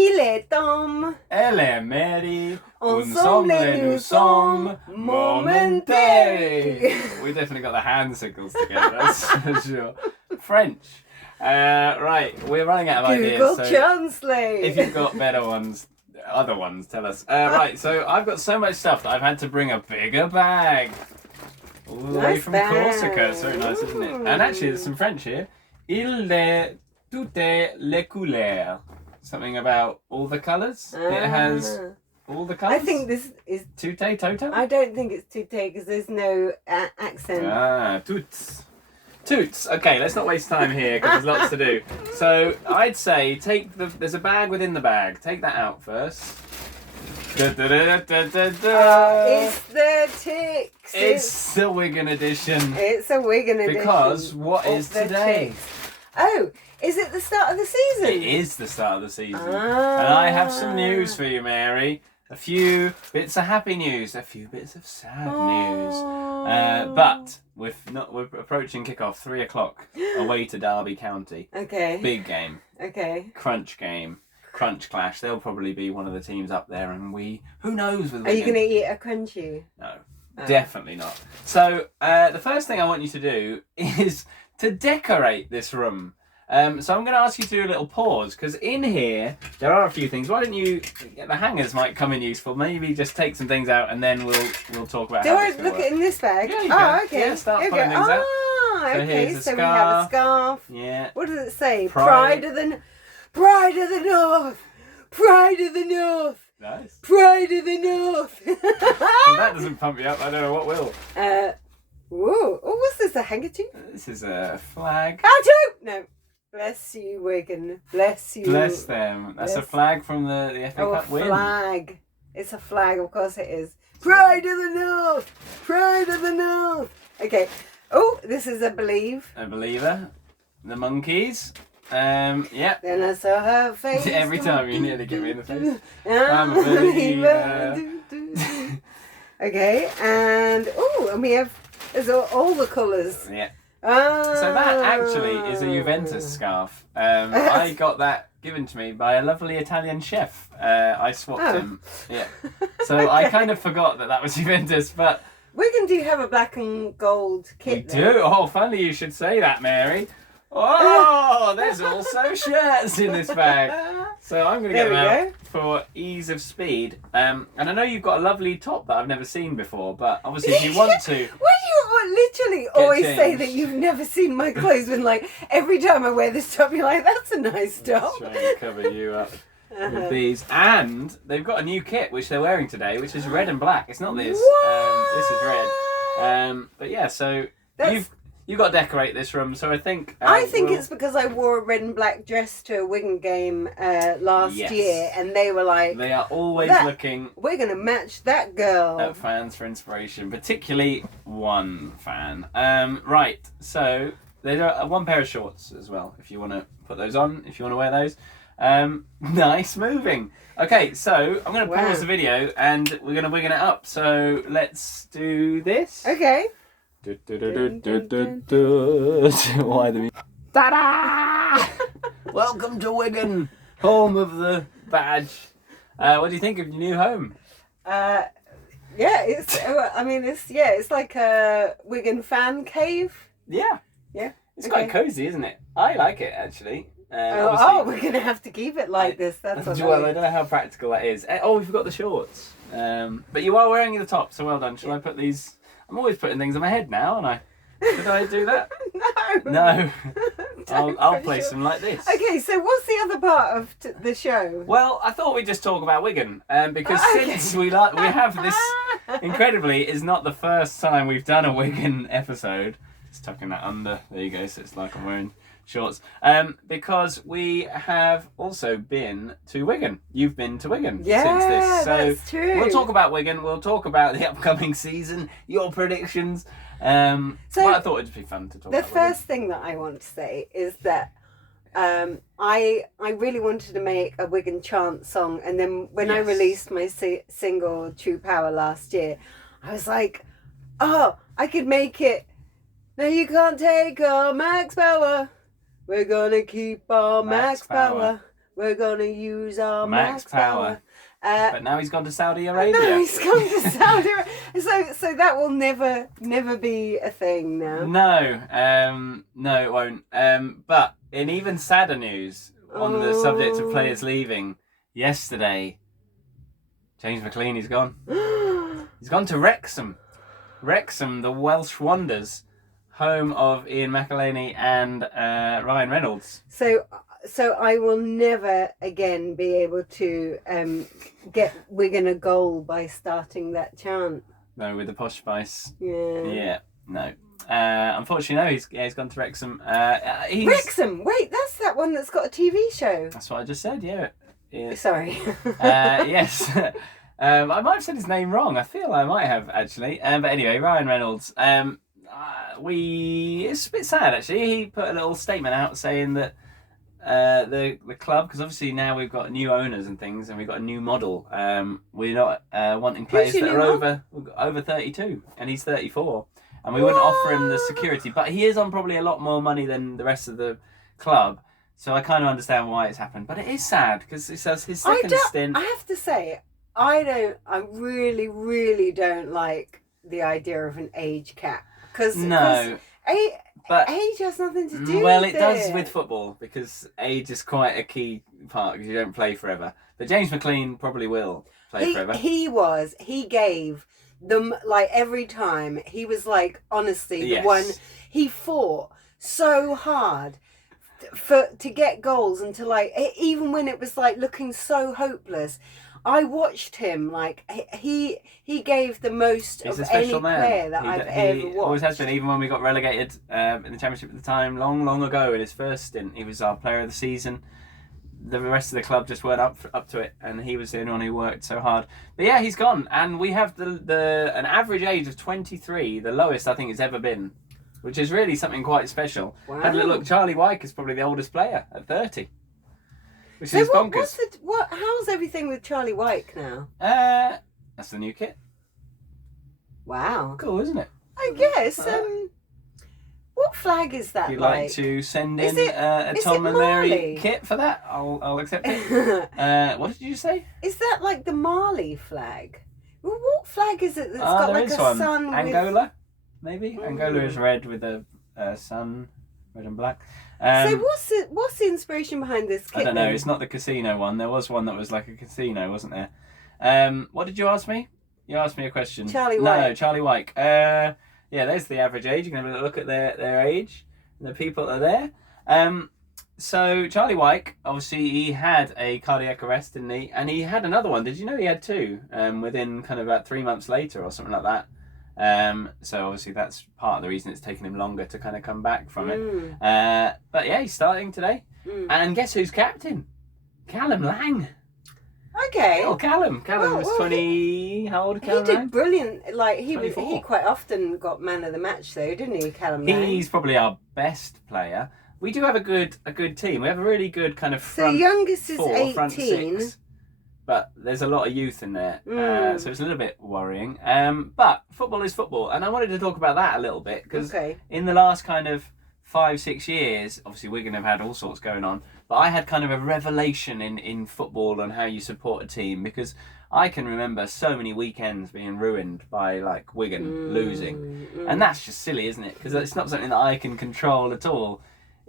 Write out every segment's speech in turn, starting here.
Il est temps. Elle est Mary. Ensemble nous sommes momentary. We definitely got the hand signals together, that's for sure. French. Right, we're running out of ideas. Google So Translate. if you've got better ones, other ones, tell us. Right, so I've got so much stuff that I've had to bring a bigger bag. All the way Nice from bag. Corsica. It's very nice, isn't it? And actually, there's some French here. Il est toutes les couleurs. Something about all the colours. It has all the colours. I think this is... Tute, toto? I don't think it's tute because there's no accent. Toots. Toots. Okay, let's not waste time here because there's lots to do. So I'd say there's a bag within the bag. Take that out first. It's the ticks. It's the Wigan edition. It's a Wigan edition. Because what is the today? Ticks. Oh, is it the start of the season? It is the start of the season. And I have some news for you, Mary. A few bits of happy news, a few bits of sad news. But we're approaching kickoff, 3 o'clock, away to Derby County. Okay. Big game. Okay. Crunch game. Crunch clash. They'll probably be one of the teams up there, and who knows with Wigan. Are you going to eat a crunchy? No, definitely not. So the first thing I want you to do is to decorate this room. So I'm going to ask you to do a little pause, because in here there are a few things. Why don't you, the hangers might come in useful, maybe just take some things out and then we'll talk about Do how I it's gonna look work. in this bag? Yeah, you Oh, can. okay. Yeah, start Here we pulling go. things out. Ah, So okay. here's a So we have a scarf. Yeah. What does it say? Pride. Pride of the North. Pride of the North. Nice. Pride of the North. If that doesn't pump you up, I don't know what will. Whoa. Oh, what's this? A handkerchief? This is a flag. No. Bless you, Wigan. Bless you. Bless them. That's a flag from the FA Oh, a Cup win. flag. It's a flag, of course it is. Pride of the North. Pride of the North. Okay. Oh, this is a believe. A believer. The monkeys. Yeah. Then I saw her face. Every time you nearly get me in the face. I'm I'm a believer. Okay, and there's all the colours. Yeah. Ah. So that actually is a Juventus scarf. I got that given to me by a lovely Italian chef. I swapped him. Yeah. So I kind of forgot that was Juventus, but Wigan do have a black and gold we kit. do. Oh, funny you should say that, Mary. Oh, there's also shirts in this bag. So I'm going to get them out for ease of speed. And I know you've got a lovely top that I've never seen before, but obviously if you want to... Why do you literally always say changed. that you've never seen my clothes when, like, every time I wear this top, you're like, that's a nice top. Trying to cover you up with these. And they've got a new kit, which they're wearing today, which is red and black. It's not this. This is red. But yeah, so you've got to decorate this room, so I think... it's because I wore a red and black dress to a Wigan game last year, and they were like... They are always looking... We're going to match that girl. At fans for inspiration, particularly one fan. Right, so there's one pair of shorts as well, if you want to put those on, if you want to wear those. Nice moving. Okay, so I'm going to pause the video, and we're going to Wigan it up. So let's do this. Okay. Why the Ta-da! Welcome to Wigan, home of the badge. What do you think of your new home? It's like a Wigan fan cave. Yeah. It's quite cozy, isn't it? I like it actually. We're gonna have to keep it like this. That's what well, I don't know how practical that is. Oh, we forgot the shorts. But you are wearing the top, so well done. Shall I put these? I'm always putting things on my head now, aren't I? Did I do that? No. I'll place them like this. Okay, so what's the other part of the show? Well, I thought we'd just talk about Wigan, because since we have this, incredibly, is not the first time we've done a Wigan episode. Just tucking that under. There you go. So it's like I'm wearing shorts. Because we have also been to Wigan. You've been to Wigan since this. So that's true. We'll talk about Wigan. We'll talk about the upcoming season, your predictions. But I thought it'd be fun to talk about The first thing that I want to say is that I really wanted to make a Wigan chant song, and then when I released my single True Power last year, I was like, oh, I could make it. No, you can't take our max power. We're gonna keep our max power. We're gonna use our Max power. But now he's gone to Saudi Arabia. No, he's gone to Saudi Arabia. So that will never be a thing now. No, it won't. But in even sadder news, on the subject of players leaving, yesterday, James McLean is gone. He's gone to Wrexham. Wrexham, the Welsh Wonders, home of Ian McElhaney and Ryan Reynolds. So I will never again be able to get Wigan a goal by starting that chant. No, with the posh spice. Yeah. No. Unfortunately, no. He's gone to Wrexham. Wrexham. Wait, that's that one that's got a TV show. That's what I just said. Yeah. Sorry. Yes. I might have said his name wrong. I feel I might have actually. But anyway, Ryan Reynolds. It's a bit sad actually. He put a little statement out saying that the club, because obviously now we've got new owners and things, and we've got a new model. We're not wanting players that are over 32, and he's 34, and we wouldn't offer him the security. But he is on probably a lot more money than the rest of the club, so I kind of understand why it's happened. But it is sad because it's his second stint. I have to say, I really, really don't like the idea of an age cap because But age has nothing to do with it. Well, it does with football, because age is quite a key part, because you don't play forever. But James McLean probably will play forever. He gave them, like, every time. He was, like, honestly, the one. He fought so hard to get goals and to, like, even when it was, like, looking so hopeless. I watched him, like, he gave the most of any player that I've ever watched. Always has been, even when we got relegated in the Championship at the time, long ago in his first stint. He was our player of the season. The rest of the club just weren't up to it, and he was the only one who worked so hard. But yeah, he's gone, and we have an average age of 23, the lowest I think it's ever been, which is really something quite special. Wow. Had a look, Charlie Wyke is probably the oldest player at 30. Which is bonkers. How's everything with Charlie Wyke now? That's the new kit. Wow. Cool, isn't it? I guess. What flag is that? If you'd like to send in a Tom and Mary kit for that, I'll accept it. What did you say? Is that like the Mali flag? Well, what flag is it that's got like a sun? Angola, maybe. Angola is red with a sun, red and black. So what's the inspiration behind this kit? I don't know. It's not the casino one. There was one that was like a casino, wasn't there? What did you ask me? You asked me a question. Charlie Wyke. No, Charlie Wyke. Yeah, there's the average age. You can have a look at their age and the people that are there. So Charlie Wyke, obviously, he had a cardiac arrest, didn't he? And he had another one. Did you know he had two? Within kind of about 3 months later or something like that. So obviously that's part of the reason it's taken him longer to kind of come back from it. But yeah, he's starting today. And guess who's captain? Callum Lang. Okay. Oh, Callum was 20. How old? Callum He Lang? did brilliant. Like he 24. quite often got man of the match though, didn't he, Callum Lang? He's probably our best player. We do have a good team. We have a really good kind of front. So the youngest is four, 18. Front six, but there's a lot of youth in there, so it's a little bit worrying. But football is football, and I wanted to talk about that a little bit because in the last kind of 5-6 years, obviously Wigan have had all sorts going on, but I had kind of a revelation in football on how you support a team, because I can remember so many weekends being ruined by like Wigan losing, and that's just silly, isn't it? Because it's not something that I can control at all.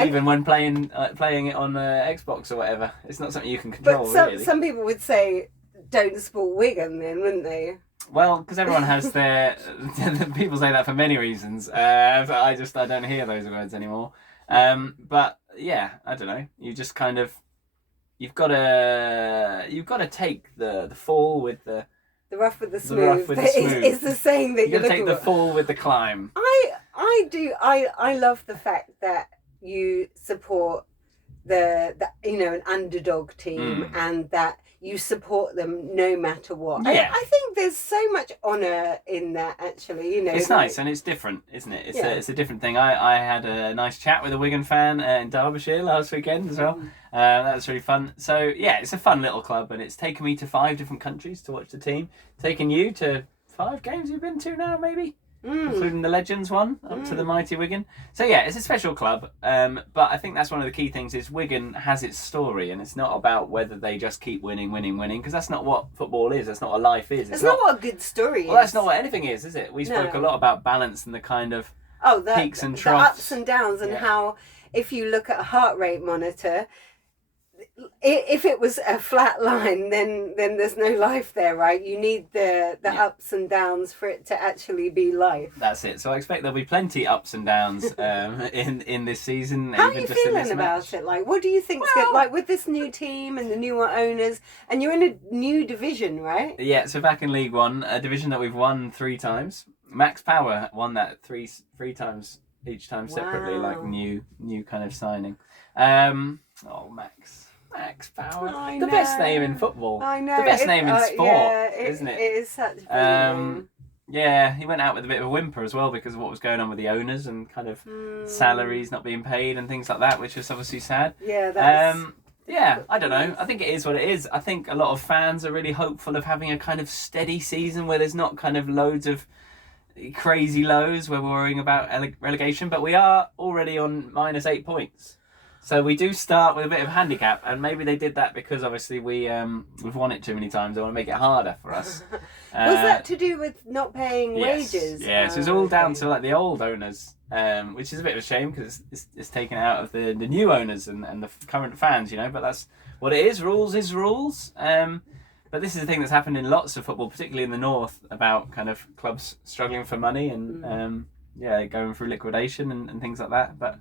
Even when playing it on Xbox or whatever, it's not something you can control. But some people would say, don't support Wigan then, wouldn't they? Well, because everyone has their... people say that for many reasons. But I don't hear those words anymore. But yeah, I don't know. You just kind of... You've got to take the fall with the... The rough with the smooth. The rough with the smooth. It's the saying that you're looking take the fall with the climb. I do. I love the fact that you support the an underdog team and that you support them no matter what. Yeah. I think there's so much honour in that, actually. It's nice and it's different, isn't it? It's a different thing. I had a nice chat with a Wigan fan in Derbyshire last weekend as well. That was really fun. So yeah, it's a fun little club, and it's taken me to 5 different countries to watch the team. Taken you to 5 games you've been to now, maybe? including the Legends one, up to the mighty Wigan. So yeah, it's a special club, but I think that's one of the key things is Wigan has its story, and it's not about whether they just keep winning, because that's not what football is, that's not what life is. It's not what a good story is. Well, that's not what anything is it? We spoke a lot about balance and the kind of peaks and troughs. The ups and downs, and how if you look at a heart rate monitor, if it was a flat line, then there's no life there, right? You need the ups and downs for it to actually be life. That's it. So I expect there'll be plenty ups and downs in this season. How even are you just feeling in this about match. it? Like, what do you think's good? Like with this new team and the newer owners, and you're in a new division, right? Yeah. So back in League One, a division that we've won 3 times. Max Power won that three times each time separately, like new kind of signing. Max Power. The best name in football. I know. The best name in sport, isn't it? It is such a name. Yeah, he went out with a bit of a whimper as well because of what was going on with the owners and kind of salaries not being paid and things like that, which is obviously sad. Yeah, that's... Yeah, I don't know. I think it is what it is. I think a lot of fans are really hopeful of having a kind of steady season where there's not kind of loads of crazy lows where we're worrying about relegation, but we are already on -8 points. So we do start with a bit of a handicap, and maybe they did that because obviously we've won it too many times. They want to make it harder for us. Was that to do with not paying wages? Yeah, so it's all down to like the old owners, which is a bit of a shame because it's taken out of the new owners and the current fans, but that's what it is. Rules is rules. But this is the thing that's happened in lots of football, particularly in the north, about kind of clubs struggling for money and going through liquidation and things like that. But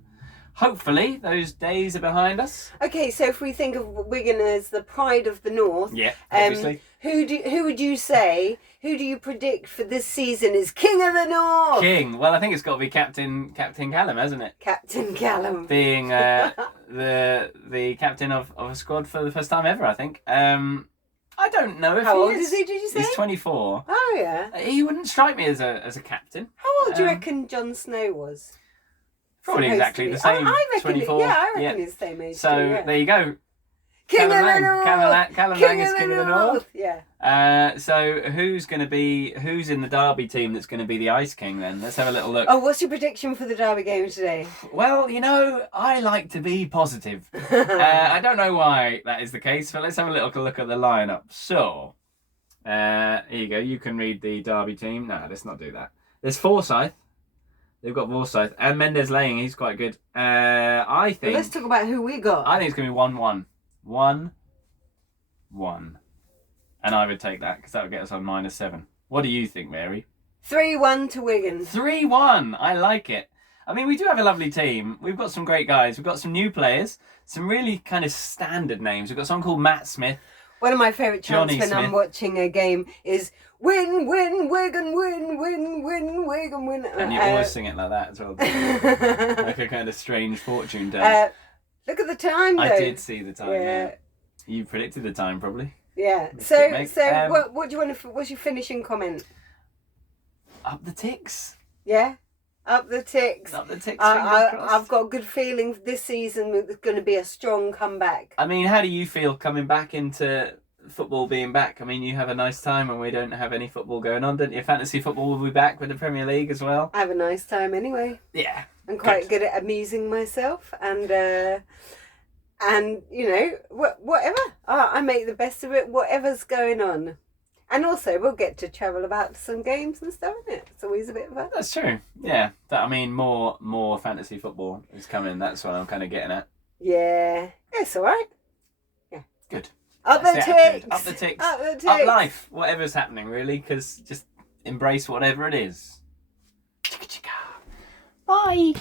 hopefully those days are behind us. Okay, so if we think of Wigan as the pride of the north, obviously. Who would you say? Who do you predict for this season is King of the North? King. Well, I think it's got to be Captain Callum, hasn't it? Captain Callum being the captain of a squad for the first time ever, I think. I don't know if How old is he, did you say? He's 24. Oh, yeah. He wouldn't strike me as a captain. How old do you reckon Jon Snow was? Probably exactly the same. I reckon 24. I reckon he's the same age. So there you go. King of the North. Callum Lang is King of the North. Yeah. So who's in the Derby team that's going to be the Ice King then? Let's have a little look. Oh, what's your prediction for the Derby game today? Well, I like to be positive. I don't know why that is the case, but let's have a little look at the lineup. So, here you go. You can read the Derby team. No, let's not do that. There's Forsyth. They've got Forsyth and Mendes Laying. He's quite good. I think. Let's talk about who we got. I think it's going to be 1-1. 1-1. And I would take that because that would get us on -7. What do you think, Mary? 3-1 to Wigan. 3-1. I like it. I mean, we do have a lovely team. We've got some great guys. We've got some new players. Some really kind of standard names. We've got someone called Matt Smith. One of my favourite chants Johnny when Smith. I'm watching a game is win, win, Wigan, win, win, win, Wigan, win. And you always sing it like that as well. Like a kind of strange fortune teller. Look at the time, though. I did see the time. Yeah. You predicted the time, probably. Yeah. That's So, good, mate. what do you want to? What's your finishing comment? Up the ticks. Yeah. Up the ticks. Up the ticks. I've got a good feeling this season it's going to be a strong comeback. I mean, how do you feel coming back into football being back? I mean, you have a nice time when we don't have any football going on, don't you? Fantasy football will be back with the Premier League as well. I have a nice time anyway. Yeah. I'm quite good at amusing myself and whatever. I make the best of it, whatever's going on. And also, we'll get to travel about some games and stuff, isn't it? It's always a bit of fun. That's true. Yeah. More fantasy football is coming. That's what I'm kind of getting at. Yeah. It's all right. Yeah. Good. Up the ticks. Up the ticks. Up the ticks. Up life. Whatever's happening, really, because just embrace whatever it is. Chicka chicka. Bye.